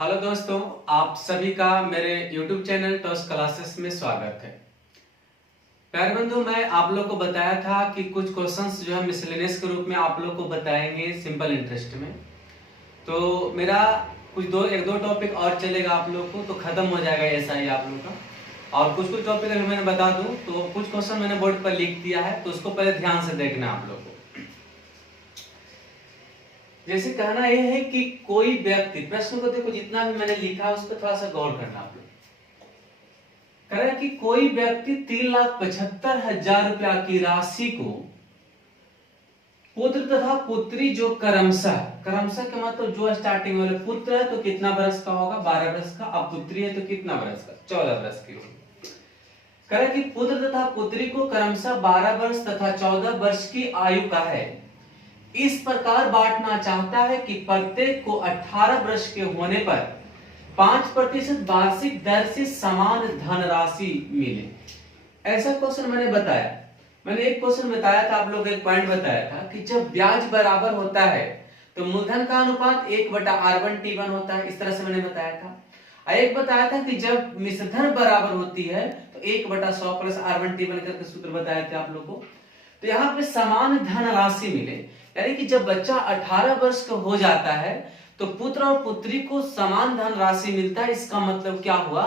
Hello दोस्तों, आप सभी का मेरे YouTube चैनल टॉस क्लासेस में स्वागत है। प्यारे बंधु, मैं आप लोग को बताया था कि कुछ क्वेश्चंस जो है मिसलेनियस के रूप में आप लोग को बताएंगे सिंपल इंटरेस्ट में। तो मेरा एक दो टॉपिक और चलेगा आप लोग को, तो खत्म हो जाएगा ऐसा ही आप लोग का। और कुछ टॉपिक अगर मैंने बता दूं तो कुछ क्वेश्चन मैंने बोर्ड पर लिख दिया है, तो उसको पहले ध्यान से देखना आप लोग को। जैसे कहना यह है कि कोई व्यक्ति, प्रश्न को देखो जितना भी मैंने लिखा है उस पर थोड़ा सा गौर करना आप लोग। कह रहा है कि कोई व्यक्ति 3,75,000 रुपया की राशि को पुत्र तथा पुत्री जो क्रमशः का मतलब जो स्टार्टिंग वाले पुत्र है तो कितना वर्ष का होगा, 12 वर्ष का। अब पुत्री है तो कितना वर्ष का, 14 वर्ष की होगी। कह रहा है कि पुत्र तथा पुत्री को क्रमशः 12 वर्ष तथा 14 वर्ष की आयु का है, इस प्रकार बांटना चाहता है कि प्रत्येक को 18 वर्ष के होने पर 5% वार्षिक दर से समान धनराशि मिले। ऐसा क्वेश्चन मैंने बताया। मैंने एक क्वेश्चन बताया था, आप लोग एक पॉइंट बताया था कि जब ब्याज बराबर होता है तो मूलधन का अनुपात 1/R1T1 होता है, इस तरह से मैंने बताया था। एक बताया था कि जब मिश्रधन बराबर होती है तो 1/100 + R1T1 करके सूत्र बताए थे आप लोग को। तो यहाँ पे समान धनराशि मिले, यानी कि जब बच्चा 18 वर्ष का हो जाता है तो पुत्र और पुत्री को समान धनराशि मिलता है। इसका मतलब क्या हुआ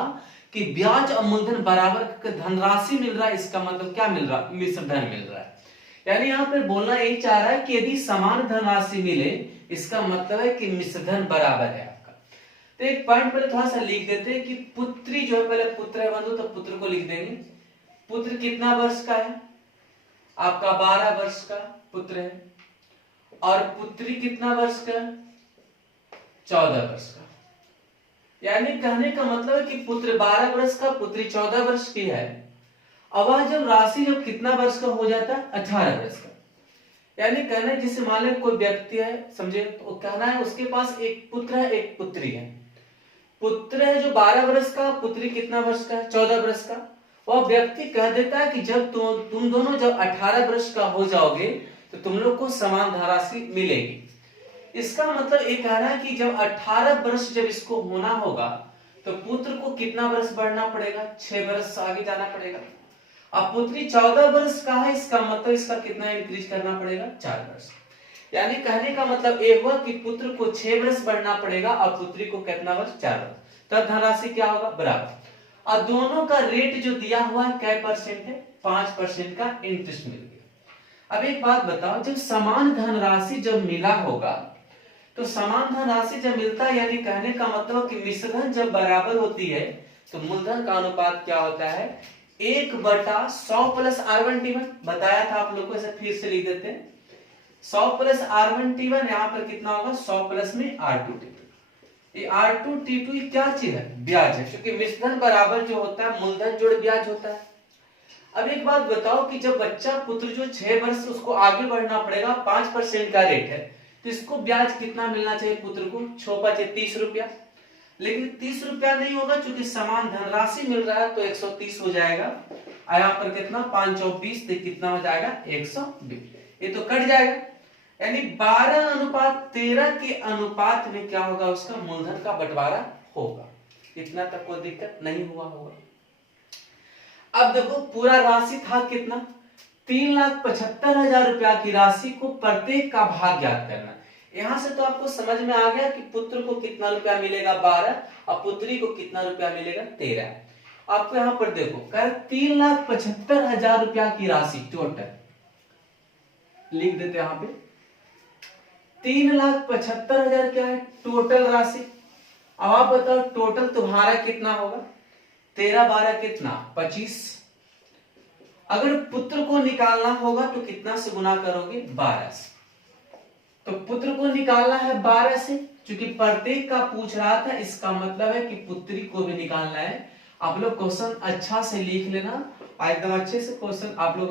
कि ब्याज और मूलधन बराबर धनराशि मिल रहा है। इसका मतलब क्या मिल रहा, मिश्रधन मिल रहा है। यानी यहाँ पर बोलना यही चाह रहा है कि यदि समान धनराशि मिले इसका मतलब है कि मिश्रधन बराबर है आपका। तो एक पॉइंट पहले थोड़ा सा लिख देते हैं कि पुत्री जो है, पहले पुत्र है बंधु तो पुत्र को लिख देंगे। पुत्र कितना वर्ष का है आपका, 12 वर्ष का पुत्र है। और पुत्री कितना वर्ष का, 14 वर्ष का। यानी कहने का मतलब है कि पुत्र 12 वर्ष का, पुत्री 14 वर्ष की है। अब जब राशि जब कितना वर्ष का हो जाता है, 18 वर्ष का। यानी कहना है जैसे मान लें कोई व्यक्ति है, समझे, तो कहना है उसके पास एक पुत्र है एक पुत्री है। पुत्र है जो 12 वर्ष का, पुत्री कितना वर्ष का है, 14 वर्ष का। वह व्यक्ति कह देता है कि जब तुम दोनों जब 18 वर्ष का हो जाओगे तो तुम लोग को समान धनराशि मिलेगी। इसका मतलब ये कह रहा है कि जब 18 वर्ष जब इसको होना होगा तो पुत्र को कितना वर्ष बढ़ना पड़ेगा, 6 वर्ष आगे जाना पड़ेगा। अब पुत्री 14 वर्ष का है, इसका मतलब इसका कितना इंक्रीज करना पड़ेगा, 4 वर्ष। यानी कहने का मतलब ये हुआ कि पुत्र को 6 वर्ष बढ़ना पड़ेगा और पुत्री को कितना वर्ष, 4 वर्ष। तब धनराशि क्या होगा, बराबर। और दोनों का रेट जो दिया हुआ है क्या परसेंट है, 5% का इंटरेस्ट मिल गया। अब एक बात बताओ, जब समान धनराशि जब मिला होगा तो समान धनराशि जब मिलता है, यानी कहने का मतलब कि मिश्रधन जब बराबर होती है तो मूलधन का अनुपात क्या होता है, 1/100 + R1T1 बताया था आप लोग को। ऐसे फिर से लिख देते हैं, 100 + R1T1 यहाँ पर कितना होगा, 100 प्लस में R2T2। ये R2T2 क्या चीज है, ब्याज है, क्योंकि मिश्रधन बराबर जो होता है मूलधन जोड़ ब्याज होता है। अब एक बात बताओ कि जब बच्चा पुत्र जो 6 वर्ष उसको आगे बढ़ना पड़ेगा, 5% का रेट है, तो इसको ब्याज कितना मिलना चाहिए पुत्र को, 6 × 30 रुपया। लेकिन 30 रुपया नहीं होगा क्योंकि समान धनराशि मिल रहा है तो 130 हो जाएगा। यहाँ पर कितना, 5 × 20 तो कितना हो जाएगा, 120। ये तो कट जाएगा। यानी 12:13 के अनुपात में क्या होगा, उसका मूलधन का बंटवारा होगा। इतना तक कोई दिक्कत नहीं हुआ होगा। अब देखो पूरा राशि था कितना, 3,75,000 रुपया की राशि को प्रत्येक का भाग ज्ञात करना। यहां से तो आपको समझ में आ गया कि पुत्र को कितना रुपया मिलेगा, 12, और पुत्री को कितना रुपया मिलेगा, 13। आपको यहां पर देखो कर 3,75,000 रुपया की राशि टोटल लिख देते यहाँ पे। 3,75,000 क्या है टोटल राशि। अब आप बताओ टोटल तुम्हारा कितना होगा, 13 12 कितना, 25। अगर पुत्र को निकालना होगा तो कितना से गुना करोगे, 12 से। तो पुत्र को निकालना है 12 से, क्योंकि प्रत्येक का पूछ रहा था, इसका मतलब है कि पुत्री को भी निकालना है। आप लोग क्वेश्चन अच्छा से लिख लेना, एकदम अच्छे से क्वेश्चन आप लोग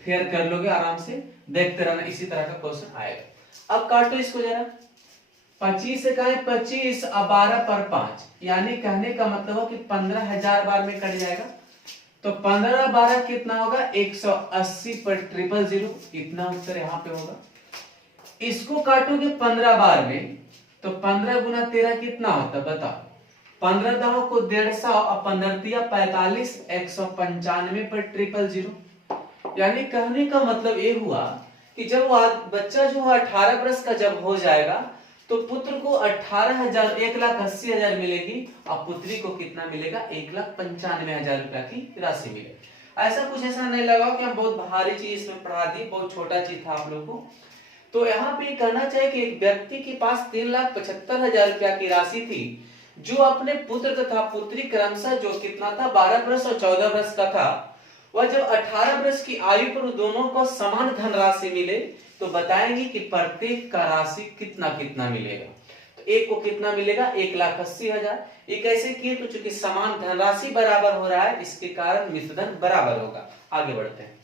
फेयर कर लोगे, आराम से देखते रहना, इसी तरह का क्वेश्चन आएगा। अब काटो इसको जरा, 25 से कहा 25 और 12 पर 5, यानी कहने का मतलब है कि 15,000 बार में कट जाएगा। तो 15 12 कितना होगा, 180 पर 000, इतना उत्तर यहाँ पे होगा। इसको काटोगे 15 बार में तो 15 गुना 13 कितना होता है बताओ। 15 दहो को 150 और 15 दिया 45, 195 पर 000। यानी कहने का मतलब ये हुआ कि जब वो बच्चा जो है 18 वर्ष का जब हो जाएगा तो पुत्र को 18,000 1,80,000 मिलेगी और पुत्री को कितना मिलेगा 1,95,000 रुपया की राशि मिलेगी। ऐसा कुछ ऐसा नहीं लगा कि हम बहुत भारी चीज इसमें पढ़ा दी, बहुत छोटा चीज था आप लोगों को। तो यहाँ पे कहना चाहिए कि एक व्यक्ति के पास 3,75,000 रुपया की राशि थी, जो अपने पुत्र तथा पुत्री क्रमशः जो कितना था 12 वर्ष और 14 वर्ष का था, वह जब 18 वर्ष की आयु पर दोनों को समान धनराशि मिले तो बताएंगे कि प्रत्येक का राशि कितना कितना मिलेगा। तो एक को कितना मिलेगा 1,80,000। ये कैसे किए, तो चूंकि समान धनराशि बराबर हो रहा है इसके कारण मिश्रधन बराबर होगा। आगे बढ़ते हैं।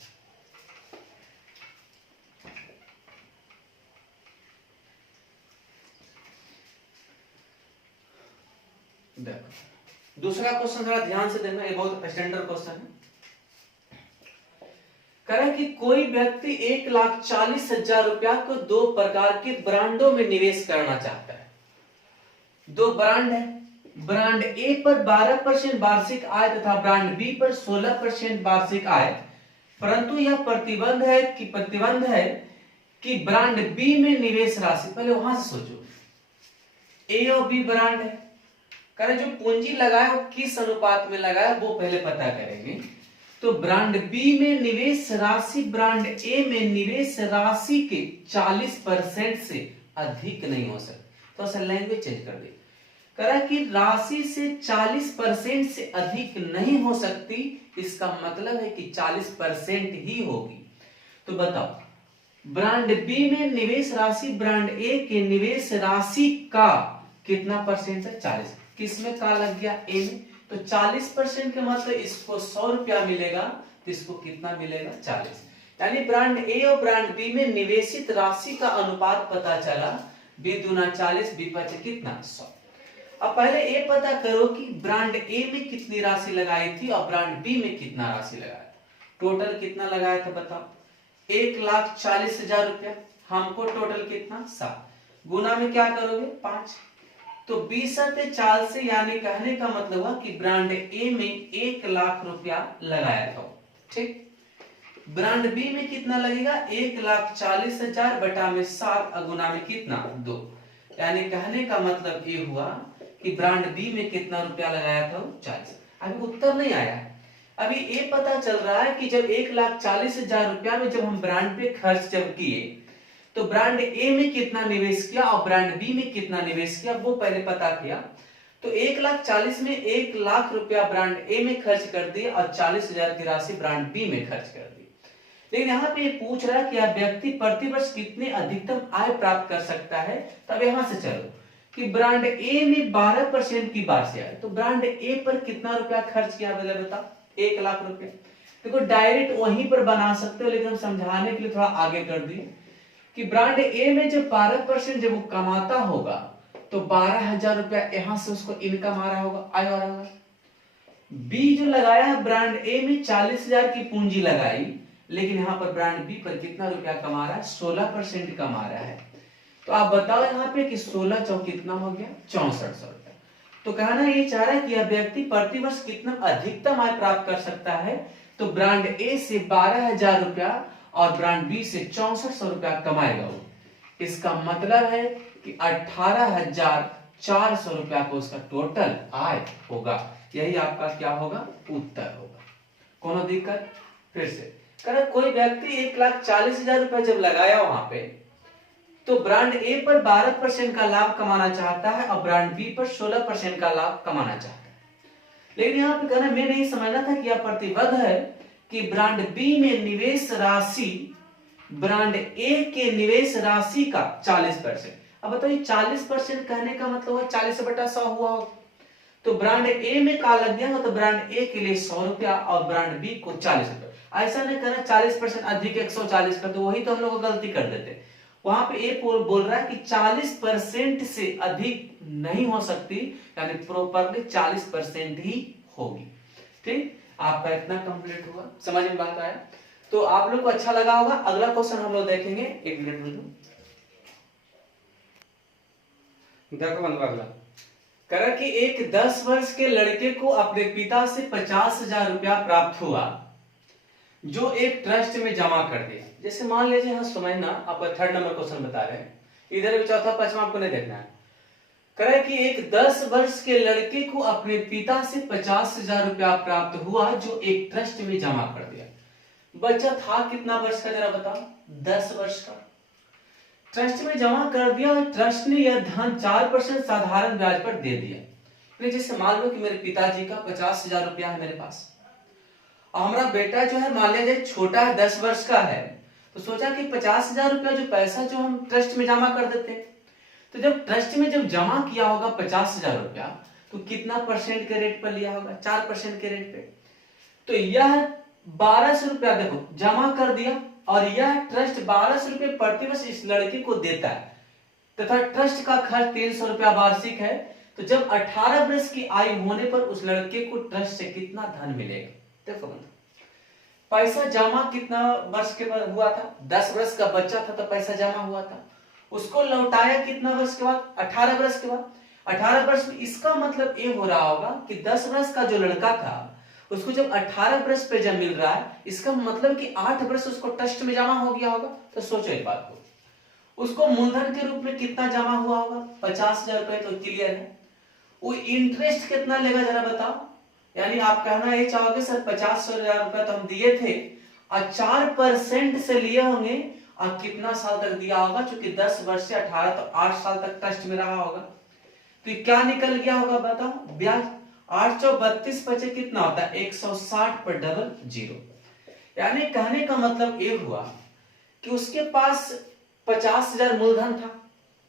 देखो दूसरा क्वेश्चन थोड़ा ध्यान से देखना, ये बहुत स्टैंडर्ड क्वेश्चन है। करें कि कोई व्यक्ति 1,40,000 रुपया को दो प्रकार के ब्रांडों में निवेश करना चाहता है। दो ब्रांड है, ब्रांड ए पर 12% वार्षिक आय तथा ब्रांड बी पर 16% वार्षिक आय, परंतु यह प्रतिबंध है कि ब्रांड बी में निवेश राशि, पहले वहां से सोचो, ए और बी ब्रांड है, करें जो पूंजी लगाए वो किस अनुपात में लगाए वो पहले पता करेंगे। तो ब्रांड बी में निवेश राशि ब्रांड ए में निवेश राशि के 40% से अधिक नहीं हो सकती। तो ऐसा लैंग्वेज चेंज कर दे, करा कि राशि से 40% से अधिक नहीं हो सकती, इसका मतलब है कि 40% ही होगी। तो बताओ ब्रांड बी में निवेश राशि ब्रांड ए के निवेश राशि का कितना परसेंट है 40। किसमें का लग गया ए में, तो 40% के मतलब इसको 100 रुपया मिलेगा तो इसको कितना मिलेगा 40। यानी ब्रांड ए और ब्रांड बी में निवेशित राशि का अनुपात पता चला, बी दूना 40 बी पचे कितना 100। अब पहले ये पता करो कि ब्रांड ए में कितनी राशि लगाई थी और ब्रांड बी में कितना राशि लगाया था। टोटल कितना लगाया था बताओ, 1,40,000 रुपया। हमको टोटल कितना 7, गुना में क्या करोगे 5, तो 20 से यानी कहने का मतलब हुआ कि ब्रांड ए में 1,00,000 रुपया लगाया था, ठीक। ब्रांड बी में कितना लगेगा 1,40,000 बटा में 7 गुना में कितना 2, यानी कहने का मतलब ये हुआ कि ब्रांड बी में कितना रुपया लगाया था 40। अभी उत्तर नहीं आया, अभी ये पता चल रहा है कि जब 1,40,000 रुपया में जब हम ब्रांड पे खर्च जब किए तो ब्रांड ए में कितना निवेश किया और ब्रांड बी में कितना निवेश किया वो पहले पता किया। तो 1,40,000 में 1,00,000 रुपया ब्रांड ए में खर्च कर दिए और 40,000 की राशि ब्रांड बी में खर्च कर दी। लेकिन यहाँ पे ये पूछ रहा है कि आप व्यक्ति प्रतिवर्ष कितने अधिकतम आय प्राप्त कर सकता है। तब यहां से चलो कि ब्रांड ए में 12% की वार्षिक आय, तो ब्रांड ए पर कितना रुपया खर्च किया पहले बताओ 1,00,000 रुपया। देखो डायरेक्ट वहीं पर बना सकते हो, लेकिन हम समझाने के लिए थोड़ा आगे कर दिए कि ब्रांड ए में जब 12% जब वो कमाता होगा तो 12,000 रुपया यहां से उसको इनकम आ रहा होगा, आय आ रहा होगा। बी जो लगाया है ब्रांड ए में 40,000 की पूंजी लगाई, लेकिन यहाँ पर ब्रांड बी पर कितना रुपया कमा रहा है 16% कमा रहा है। तो आप बताओ यहाँ पे कि 16 चौक कितना हो गया 6400 रुपया। तो कहना ये चाह रहा है कि यह व्यक्ति प्रतिवर्ष कितना अधिकतम आय प्राप्त कर सकता है। तो ब्रांड ए से 12,000 रुपया और ब्रांड बी से 6400 रुपया कमाएगा वो। इसका मतलब है कि 18,400 रुपया को उसका टोटल आय होगा। यही आपका क्या होगा उत्तर होगा। कोनो दिक्कत? फिर से करें, कोई व्यक्ति 1,40,000 रुपया जब लगाया वहां पे तो ब्रांड ए पर 12% का लाभ कमाना चाहता है और ब्रांड बी पर 16% का लाभ कमाना चाहता है। लेकिन यहाँ पे कहना मैं नहीं समझना था कि यह प्रतिबद्ध है कि ब्रांड बी में निवेश राशि ब्रांड ए के निवेश राशि का 40%। अब बताइए 40% कहने का मतलब है 40/100 हुआ हो, तो ब्रांड ए में का लग गया तो ब्रांड ए के लिए 100 रुपया और ब्रांड बी को 40 रुपया। ऐसा नहीं करना 40% अधिक 140 कर दो, वही तो हम लोग गलती कर देते। वहां पे ए बोल रहा है कि 40% से अधिक नहीं हो सकती, यानी प्रॉपरली 40% ही होगी। ठीक, आपका इतना कंप्लीट हुआ, समझ में बात आया तो आप लोग को अच्छा लगा होगा। अगला क्वेश्चन हम लोग देखेंगे, एक मिनट में। देखो बंधु अगला करा कि एक 10 वर्ष के लड़के को अपने पिता से 50,000 रुपया प्राप्त हुआ जो एक ट्रस्ट में जमा कर दिया। जैसे मान लीजिए, हाँ समझना, आप 3rd नंबर क्वेश्चन बता रहे हैं, इधर भी चौथा पांचवा आपको नहीं देखना है। करा कि एक 10 वर्ष के लड़के को अपने पिता से 50,000 रुपया प्राप्त हुआ जो एक ट्रस्ट में जमा कर दिया। बच्चा था कितना वर्ष का, जरा बताओ? 10 वर्ष का। ट्रस्ट में जमा कर दिया और ट्रस्ट ने यह धन 4% साधारण ब्याज पर दे दिया। जैसे मान लो कि मेरे पिताजी का 50,000 रुपया है मेरे पास, और हमारा बेटा जो है मान लीजिए छोटा है, 10 वर्ष का है, तो सोचा कि 50,000 रुपया जो पैसा जो हम ट्रस्ट में जमा कर देते हैं, तो जब ट्रस्ट में जब जमा किया होगा 50,000 रुपया, तो कितना परसेंट के रेट पर लिया होगा? 4% के रेट पे। तो यह 1200 रुपया देखो जमा कर दिया, और यह ट्रस्ट 1200 रुपये प्रतिवर्ष इस लड़के को देता है, तथा ट्रस्ट का खर्च 300 रुपया वार्षिक है। तो जब 18 वर्ष की आयु होने पर उस लड़के को ट्रस्ट से कितना धन मिलेगा? देखो पैसा जमा कितना वर्ष के बाद हुआ था? 10 वर्ष का बच्चा था तो पैसा जमा हुआ था, उसको लौटाया कितना वर्ष के बाद? 18 वर्ष के बाद। 18 वर्ष में इसका मतलब ये हो रहा होगा कि 10 वर्ष का जो लड़का था उसको जब 18 वर्ष पे जब मिल रहा है, इसका मतलब कि 8 वर्ष उसको ट्रस्ट में जमा हो गया होगा। तो सोचो एक बात को, उसको मूलधन के रूप में कितना जमा हुआ होगा? 50,000 रुपए। तो क्लियर है। वो इंटरेस्ट कितना लेगा जरा बताओ? यानी आप कहना ये चाहोगे सर 50,000 रुपए तो हम दिए थे और 4% से लिए होंगे, और कितना साल तक दिया होगा? चूंकि 10 वर्ष से 18 तो 8 साल तक ट्रस्ट में रहा होगा। तो क्या निकल गया होगा बताओ? ब्याज 8 चौ 32 बचे कितना होता है? 160 पर डबल जीरो। यानी कहने का मतलब ये हुआ कि उसके पास 50,000 मूलधन था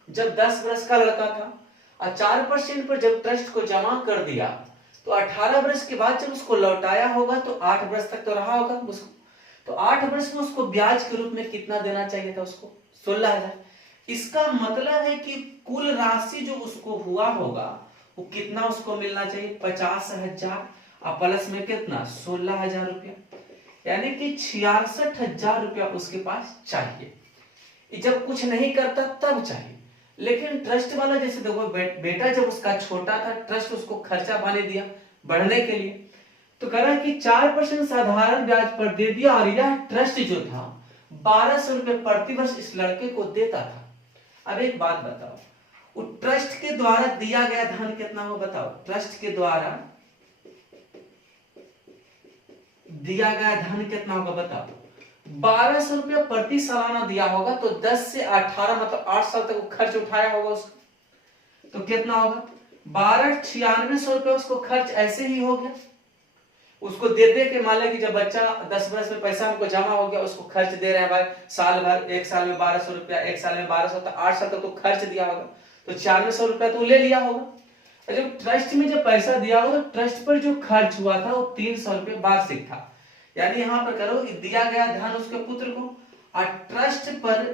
जब 10 वर्ष का लड़का था, और 4% पर जब ट्रस्ट को जमा कर दिया, तो 18 वर्ष के बाद जब उसको लौटाया होगा तो 8 वर्ष तक तो रहा होगा उसको। तो 8 वर्ष में उसको ब्याज के रूप में कितना देना चाहिए था? उसको 16,000। इसका मतलब है कि कुल राशि जो उसको हुआ होगा वो कितना उसको मिलना चाहिए? 50,000, और प्लस में कितना? 16,000 रुपया। यानी कि 66,000 रुपया उसके पास चाहिए। जब कुछ नहीं करता तब चाहिए। लेकिन ट्रस्ट वाला जैसे देखो बेटा जब उसका छोटा था, ट्रस्ट उसको खर्चा पानी दिया बढ़ने के लिए, तो कह रहा है कि 4% साधारण ब्याज पर दे दिया, और यह ट्रस्ट जो था 1200 रुपए प्रतिवर्ष इस लड़के को देता था। अब एक बात बताओ, वो ट्रस्ट के द्वारा दिया गया धन कितना हो बताओ? ट्रस्ट के द्वारा दिया गया धन कितना होगा बताओ? 1200 रुपया प्रति सालाना दिया होगा, तो 10 से 18 मतलब 8 साल तक वो खर्च उठाया होगा उसका, तो कितना होगा? 12,96 रुपया उसको खर्च ऐसे ही हो गया। उसको दे दे के मान लें कि जब बच्चा 10 वर्ष में पैसा हमको जमा हो गया, उसको खर्च दे रहे हैं भाई साल भर, एक साल में 1200 रुपया, एक साल में 1200, तो 8 साल तक तो खर्च दिया होगा, तो 9400 रुपया तो ले लिया होगा। और जब ट्रस्ट में जब पैसा दिया होगा तो ट्रस्ट पर जो खर्च हुआ था वो 300 रुपये वार्षिक था। यानी यहां पर करो दिया गया धन उसके पुत्र को, और ट्रस्ट पर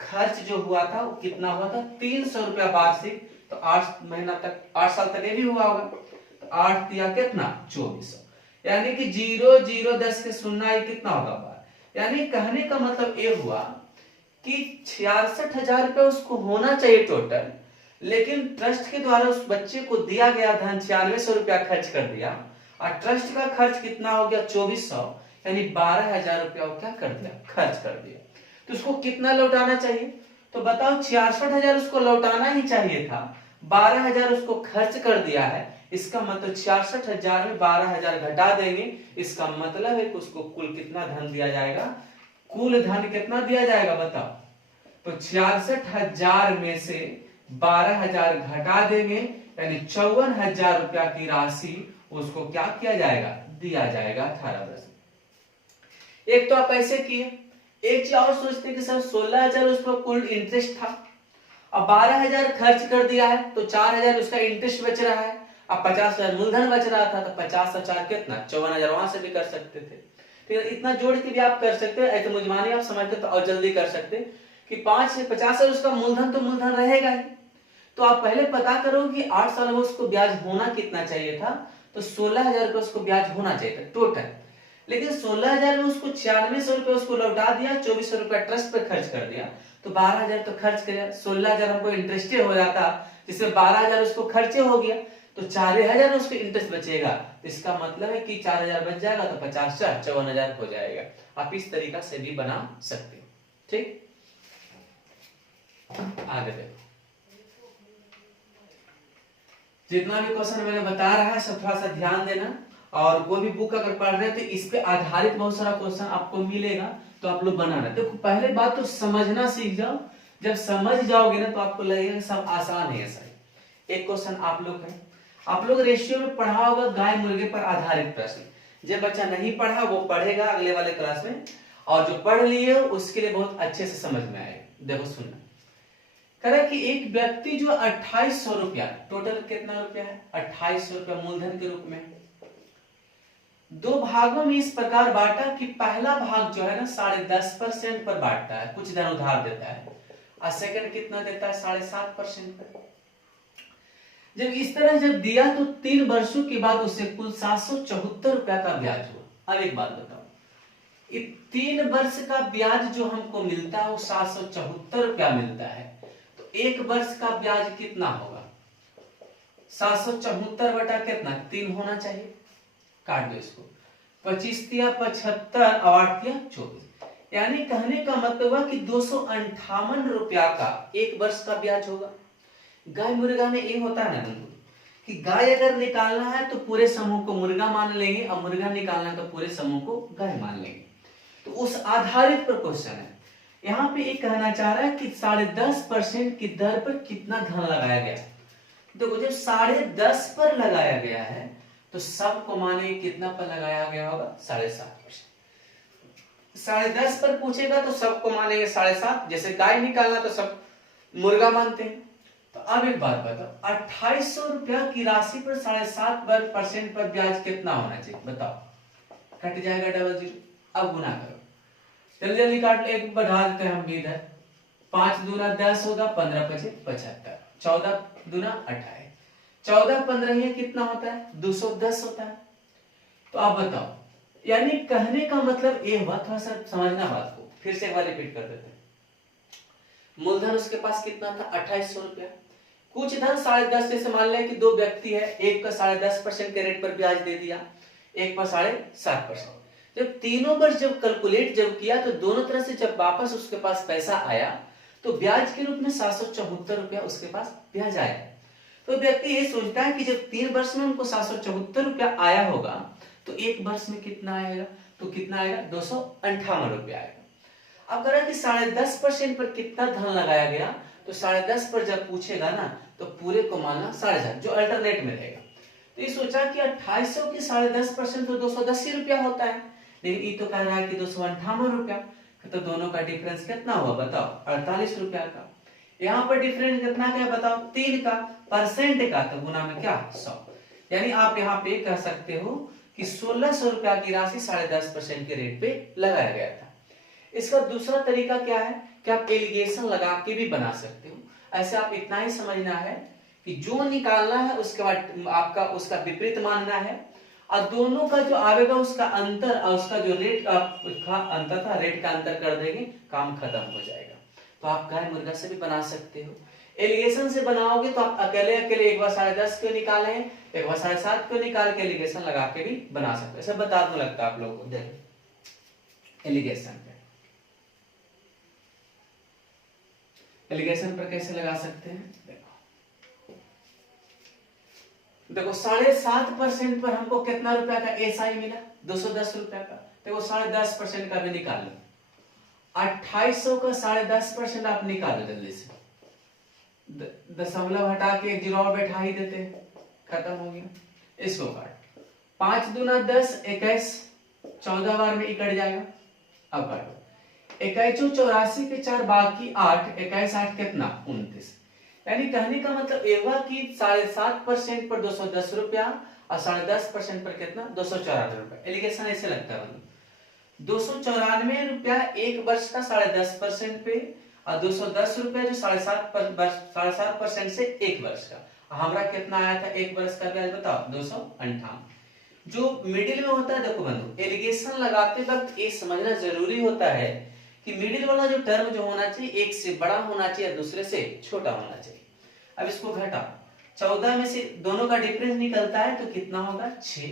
खर्च जो हुआ था वो कितना हुआ था? 300 रुपया वार्षिक। तो 8 महीना तक, 8 साल तक ये भी हुआ होगा, तो 8 दिया कितना? 2400। यानी कि 0 0 10 के सुनना ही कितना होगा बार। यानी कहने का मतलब ये हुआ कि 66,000 रुपया उसको होना चाहिए टोटल, लेकिन ट्रस्ट के द्वारा उस बच्चे को दिया गया धन 9600 रुपया खर्च कर दिया, और ट्रस्ट का खर्च कितना हो गया? 2400। यानी 12,000 रुपया क्या कर दिया? खर्च कर दिया। तो उसको कितना लौटाना चाहिए? तो बताओ 66,000 उसको लौटाना ही चाहिए था, 12,000 उसको खर्च कर दिया है, इसका मतलब 66,000 में 12,000 घटा देंगे, इसका मतलब है कि उसको कुल कितना धन दिया जाएगा? कुल धन कितना दिया जाएगा बताओ? तो 66,000 में से 12,000 घटा देंगे, यानी 54,000 रुपया की राशि उसको क्या किया जाएगा? दिया जाएगा 18 वर्ष। एक तो आप ऐसे किए, एक चीज और सोचते कि सर 16,000 उस पर कुल इंटरेस्ट था, अब 12,000 खर्च कर दिया है तो 4,000 उसका इंटरेस्ट बच रहा है, अब 50,000 मूलधन बच रहा था, तो 50 और 4 कितना? 54,000 वहां से भी कर सकते थे। तो इतना जोड़ के भी आप कर सकते हैं, ऐसे मुजमानी आप समझते तो और जल्दी कर सकते कि 5 से 50 उसका मूलधन तो मूलधन रहेगा ही। तो आप पहले पता करो कि 8 साल में उसको ब्याज होना कितना चाहिए था, तो 16,000 रुपये उसको ब्याज होना चाहिए था टोटल। लेकिन 16,000 में उसको 9600 रुपये उसको लौटा दिया, 2400 रुपया ट्रस्ट पे खर्च कर दिया, तो 12,000 तो खर्च करेगा, 16,000 हमको इंटरेस्ट हो जाता, जिसमें 12,000 उसको खर्चे हो गया, तो 4,000 उसको इंटरेस्ट बचेगा। तो इसका मतलब है कि 4,000 बच जाएगा तो 50 54,000 हो जाएगा। आप इस तरीका से भी बना सकते हो। ठीक, आगे देखो, जितना भी क्वेश्चन मैंने बता रहा है सब थोड़ा सा ध्यान देना, और कोई भी बुक अगर पढ़ रहे हैं तो इस पे आधारित बहुत सारा क्वेश्चन आपको मिलेगा, तो आप लोग बनाना। देखो पहले बात तो समझना सीख जाओ, जब समझ जाओगे ना तो आपको लगेगा सब आसान है। ऐसा एक क्वेश्चन आप लोग रेशियो में पढ़ा होगा गाय मुर्गे पर आधारित प्रश्न, जो बच्चा नहीं पढ़ा वो पढ़ेगा अगले वाले क्लास में, और जो पढ़ लिए उसके लिए बहुत अच्छे से समझ में आएगा। देखो सुनना, कह कि एक व्यक्ति जो 2800 रुपया, टोटल कितना रुपया है 2800 रुपया मूलधन के रूप में, दो भागों में इस प्रकार बांटा कि पहला भाग जो है ना 10.5% पर बांटता है, कुछ धन उधार देता है, और सेकंड कितना देता है 7.5% पर। जब इस तरह जब दिया तो 3 वर्षों के बाद उसे कुल 774 रुपया का ब्याज हुआ। अब एक बात बताओ, 3 वर्ष का ब्याज जो हमको मिलता है वो 774 रुपया मिलता है, तो 1 वर्ष का ब्याज कितना होगा 774 बटा कितना 3 होना चाहिए, काट दो इसको, 25 तिया 75 और 8 तिया 24, यानी कहने का मतलब हुआ कि 258 रुपया का 1 वर्ष का ब्याज होगा। गाय मुर्गा में ये होता है ना कि गाय अगर निकालना है तो पूरे समूह को मुर्गा मान लेंगे, और मुर्गा निकालना है तो पूरे समूह को गाय मान लेंगे। तो उस आधारित पर क्वेश्चन है। यहाँ पे एक कहना चाह रहा है कि 10.5% की दर पर कितना धन लगाया गया। देखो जब 10.5 पर लगाया गया है तो सबको माने कितना पर लगाया गया होगा 7.5%। 10.5 पर पूछेगा तो सबको मानेंगे 7.5, जैसे गाय निकालना तो सब मुर्गा मानते हैं। तो अब एक बात बताओ, 2800 रुपया की राशि पर 7.5% पर ब्याज कितना होना चाहिए बताओ, कट जाएगा डबल जीरो। अब गुना करो, जल्दी जल्दी काट, एक बढ़ा देते हैं हम भी इधर, 5 दूना 10 होगा, 15 पचे 75, 14 दूना 28, 14 15 ये कितना होता है 210 होता है। तो आप बताओ, यानी कहने का मतलब ये हुआ, थोड़ा सा समझना बात को, फिर से एक बार रिपीट कर देते हैं। मूलधन उसके पास कितना था 2800 रुपया, कुछ धन 10.5 जैसे मान लें कि 2 व्यक्ति है, एक का 10.5% के रेट पर ब्याज दे दिया, एक पर 7.5%। जब तीनों पर जब कैलकुलेट जब किया तो दोनों तरह से जब वापस उसके पास पैसा आया तो ब्याज के रूप में 774 रुपया उसके पास ब्याज आया। तो व्यक्ति ये सोचता है कि जब 3 वर्ष में उनको 774 रुपया आया होगा तो 1 वर्ष में कितना आएगा, तो कितना आएगा 258 रुपया आएगा। अब कह रहा है कि 10.5% पर कितना धन लगाया गया, तो 10.5 पर जब पूछेगा ना तो पूरे को मानना 7.5 जो अल्टरनेट में रहेगा। तो ये सोचा कि 2800 की 10.5% तो 210 रुपया होता है, लेकिन ये तो कह रहा है कि 258 रुपया, तो दोनों का डिफरेंस कितना हुआ बताओ 48 रुपया का। यहाँ पर डिफरेंस कितना क्या बताओ 3 का, परसेंट का तो गुना में क्या 100, यानी आप यहाँ पे कह सकते हो कि 1600 रुपया की राशि 10.5% के रेट पे लगाया गया था। इसका दूसरा तरीका क्या है कि आप एलिगेशन लगा के भी बना सकते हो। ऐसे आप इतना ही समझना है कि जो निकालना है उसके बाद आपका उसका विपरीत मानना है, और दोनों का जो आवेगा उसका अंतर और उसका जो रेट का अंतर था रेट का अंतर कर देंगे, काम खत्म हो जाएगा। तो आप गाय मुर्गा से भी बना सकते हो। एलिगेशन से बनाओगे तो आप अकेले अकेले एक बार 10.5 क्यों निकाले, एक बार 7.5 क्यों निकाल के एलिगेशन लगा के भी बना सकते हो। ऐसा बता दूं लगता है आप लोगों को, देखो एलिगेशन पे, एलिगेशन पर कैसे लगा सकते हैं, देखो 7.5% पर हमको कितना रुपया का एसआई मिला 210 रुपया का, देखो 10.5% का भी निकाल लो, 2800 का 10.5% आप निकालो जल्दी से, दशमलव हटा के एक जीरो और बैठा ही देते हैं, खत्म हो गया। इसको काट, 5 दूना 10 21, 14 बार में कट जाएगा। अब काटो 21 84 के 4 बाकी 8, 21 8 कितना 29, यानी कहने का मतलब ये हुआ कि 7.5% पर 210 रुपया और 10.5% पर कितना 294 रुपया। एलिगेशन ऐसे लगता है 294 रुपया 1 वर्ष का 10.5% पे, और 210 रुपया जो 7.5% से 1 वर्ष का। हमारा कितना आया था 1 वर्ष का ब्याज बताओ 258। जो मिडिल में होता है देखो बंधु, एलिगेशन लगाते वक्त ये समझना जरूरी होता है कि मिडिल वाला जो टर्म जो होना चाहिए एक से बड़ा होना चाहिए, दूसरे से छोटा होना चाहिए। अब इसको घटा, 14 में से दोनों का डिफरेंस निकलता है तो कितना होगा 6,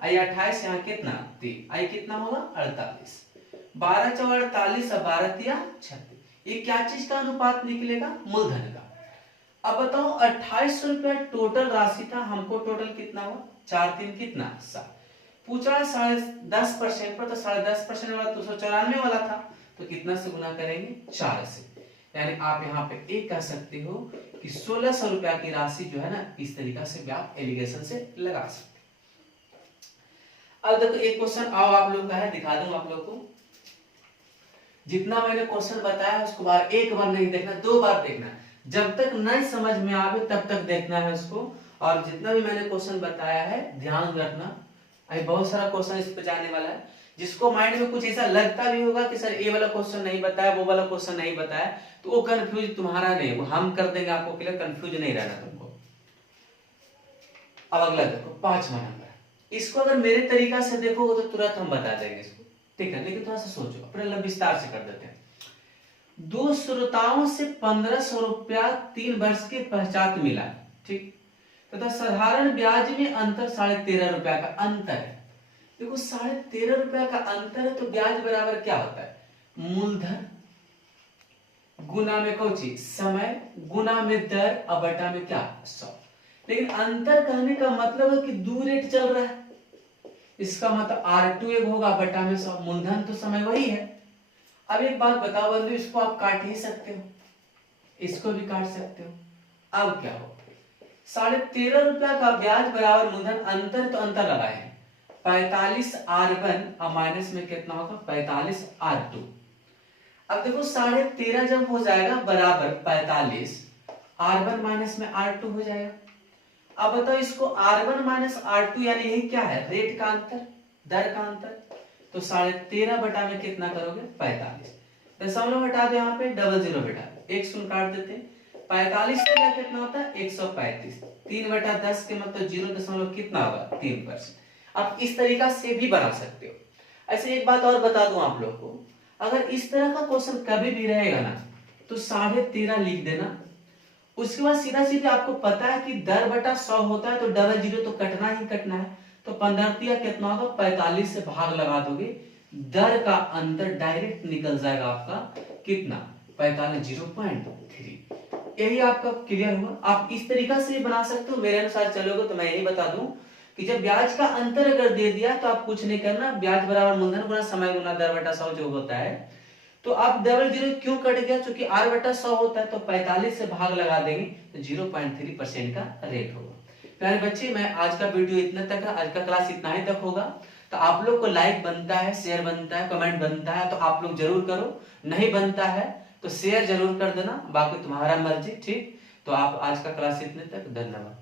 आई 28 यहाँ कितना 3, आई कितना होगा 48, 12 चौका 48 और 12 तिया 36। ये क्या चीज का अनुपात निकलेगा? मूलधन का। अब बताओ 2800 रुपया टोटल राशि था, हमको टोटल कितना हुआ 4 3 कितना 7, पूछा 10.5% पर, तो 10.5% वाला 294 वाला था, तो कितना से गुना करेंगे 4 से। यानी आप यहाँ पे एक कह सकते हो कि 1600 रुपया की राशि जो है ना इस तरीका से भी आप एलिगेशन से लगा सकते। अब देखो एक क्वेश्चन आओ आप लोग का है, दिखा दूं आप लोग को। जितना मैंने क्वेश्चन बताया उसको बार एक बार नहीं देखना, 2 बार देखना, जब तक नहीं समझ में आवे तब तक देखना है उसको। और जितना भी मैंने क्वेश्चन बताया है ध्यान रखना, अभी बहुत सारा क्वेश्चन इस पे जाने वाला है। जिसको माइंड में कुछ ऐसा लगता भी होगा कि सर ये वाला क्वेश्चन नहीं बताया, वो वाला क्वेश्चन नहीं बताया, तो वो कंफ्यूज तुम्हारा नहीं, वो हम कर देंगे आपको क्लियर, कंफ्यूज नहीं रहना तुमको। अब अगला देखो 5वां नंबर, इसको अगर मेरे तरीका से देखोगे तो तुरंत हम बता देंगे इसको, ठीक है, लेकिन थोड़ा सा सोचो, अपने विस्तार से कर देते हैं। 2 श्रोताओं से 1500 रुपया 3 वर्ष के पश्चात मिला, ठीक, तथा साधारण ब्याज में अंतर 13.5 रुपया का अंतर है। देखो 13.5 रुपया का अंतर है तो ब्याज बराबर क्या होता है? मूलधन गुना में कौची समय गुना में दर और बटा में क्या 100। लेकिन अंतर कहने का मतलब है कि 2 रेट चल रहा है, इसका मतलब R2 एक होगा बटा में 100, मूलधन तो समय वही है। अब एक बात बताओ बंधु, इसको आप काट ही सकते हो, इसको भी काट सकते हो। अब क्या हो 13.5 रुपया का ब्याज बराबर मूलधन, अंतर तो अंतर लगाए हैं 45 R1 और माइनस में कितना होगा 45 R2। अब देखो 13.5 जब हो जाएगा बराबर 45, R1 माइनस में R2 हो जाएगा। अब बताओ इसको R1 माइनस R2 यानी यही क्या है? रेट का अंतर, दर का अंतर। तो 13.5 बटा में कितना करोगे 45, दशमलव हटा दो, यहाँ पे 00 बेटा एक शून्य काट देते हैं, 45 का कितना होता है 135, 3 बटा 10 के मतलब 0 कितना होगा 3%। आप इस तरीका से भी बना सकते हो। ऐसे एक बात और बता दूं आप लोग को, अगर इस तरह का क्वेश्चन कभी भी रहेगा ना तो 13.5 लिख देना, उसके बाद सीधा सीधा आपको पता है कि दर बटा 100 होता है तो 00 तो कटना ही कटना है, तो 15 कितना होगा 45 से भाग लगा दोगे, दर का अंतर डायरेक्ट निकल जाएगा आपका कितना 45 0.3। यही आपका क्लियर हुआ। आप इस तरीका से बना सकते हो, मेरे अनुसार चलोगे तो मैं यही बता दूं कि जब ब्याज का अंतर अगर दे दिया तो आप कुछ नहीं करना, ब्याज बराबर मूलधन गुना समय गुना दर बटा 100 जो होता है, तो आप 00 क्यों कट गया? क्योंकि R बटा 100 होता है तो 45 से भाग लगा देंगे तो 0.3% का रेट होगा। प्यारे बच्चे मैं आज का वीडियो इतना तक है, आज का क्लास इतना ही तक होगा। तो आप लोग को लाइक बनता है, शेयर बनता है, कमेंट बनता है तो आप लोग जरूर करो, नहीं बनता है तो शेयर जरूर कर देना, बाकी तुम्हारा मर्जी, ठीक। तो आप आज का क्लास इतने तक, धन्यवाद।